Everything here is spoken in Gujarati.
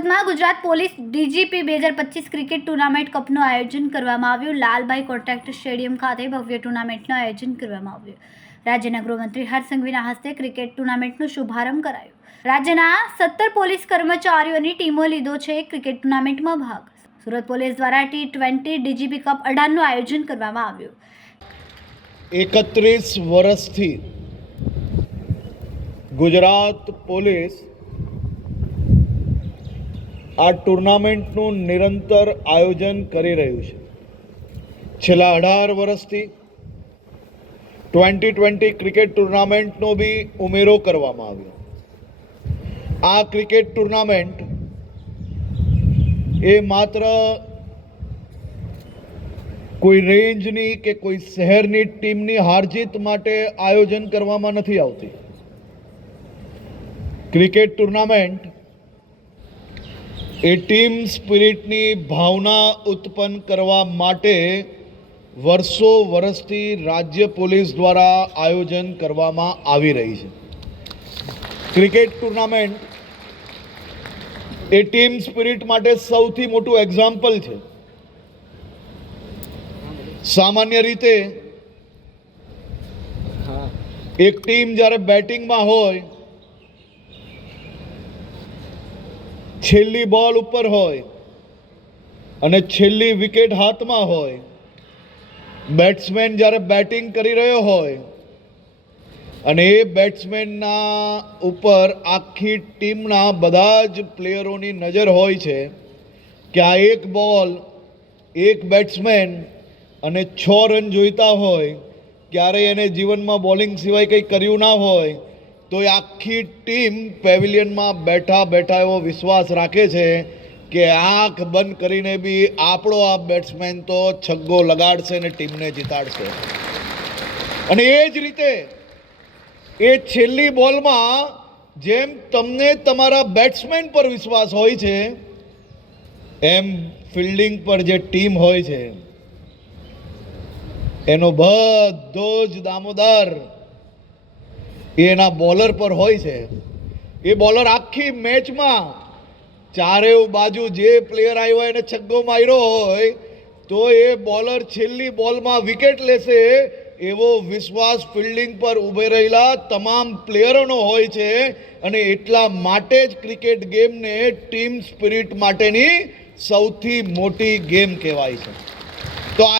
સુરતમાં Gujarat police DGP 2025 cricket tournament કપનું આયોજન કરવામાં આવ્યું। લાલભાઈ કોન્ટ્રાક્ટર સ્ટેડિયમ ખાતે ભવ્ય ટુર્નામેન્ટનું આયોજન કરવામાં આવ્યું। રાજ્યના ગૃહમંત્રી હર્ષ સંઘવીના હસ્તે ક્રિકેટ ટુર્નામેન્ટનો શુભારંભ કરાયો। રાજ્યના 17 પોલીસ કર્મચારીઓની ટીમો લીધો છે ક્રિકેટ ટુર્નામેન્ટમાં ભાગ। સુરત પોલીસ દ્વારા T20 ડીજીપી કપ 18નું આયોજન કરવામાં આવ્યું। 31 વર્ષથી ગુજરાત પોલીસ આ ટુર્નામેન્ટનું નિરંતર આયોજન કરી રહ્યું છે। છેલ્લા 18 વર્ષથી 2020 ક્રિકેટ ટુર્નામેન્ટનો બી ઉમેરો કરવામાં આવ્યો। આ ક્રિકેટ ટુર્નામેન્ટ એ માત્ર કોઈ રેન્જની કે કોઈ શહેરની ટીમની હારજીત માટે આયોજન કરવામાં નથી આવતી। ક્રિકેટ ટુર્નામેન્ટ એ ટીમ સ્પિરિટની ભાવના ઉત્પન્ન કરવા માટે વર્ષો વર્ષથી રાજ્ય પોલીસ દ્વારા આયોજન કરવામાં આવી રહી છે। ક્રિકેટ ટુર્નામેન્ટ એ ટીમ સ્પિરિટ માટે સૌથી મોટું એક્ઝામ્પલ છે। સામાન્ય રીતે એક ટીમ જ્યારે બેટિંગમાં હોય, છેલ્લી બોલ ઉપર હોય અને છેલ્લી વિકેટ હાથમાં હોય, બેટ્સમેન જ્યારે બેટિંગ કરી રહ્યો હોય અને એ બેટ્સમેનના ઉપર આખી ટીમના બધા જ પ્લેયરોની નજર હોય છે કે આ એક બોલ, એક બેટ્સમેન અને 6 રન જોઈતા હોય, ક્યારેય એને જીવનમાં બોલિંગ સિવાય કંઈ કર્યું ના હોય, તો એ આખી ટીમ પેવિલિયનમાં બેઠા બેઠા એવો વિશ્વાસ રાખે છે કે આંખ બંધ કરીને બી આપણો આ બેટ્સમેન તો છગ્ગો લગાડશે ને ટીમને જીતાડશે। અને એ જ રીતે એ છેલ્લી બોલમાં જેમ તમને તમારા બેટ્સમેન પર વિશ્વાસ હોય છે, એમ ફિલ્ડિંગ પર જે ટીમ હોય છે એનો બધો જ દામોદર એના બોલર પર હોય છે। એ બોલર આખી મેચમાં ચારે બાજુ જે પ્લેયર આવ્યો એને છગ્ગો માર્યો હોય તો એ બોલર છેલ્લી બોલમાં વિકેટ લેશે એવો વિશ્વાસ ફિલ્ડિંગ પર ઊભે રહેલા તમામ પ્લેયરોનો હોય છે। અને એટલા માટે જ ક્રિકેટ ગેમને ટીમ સ્પિરિટ માટેની સૌથી મોટી ગેમ કહેવાય છે। તો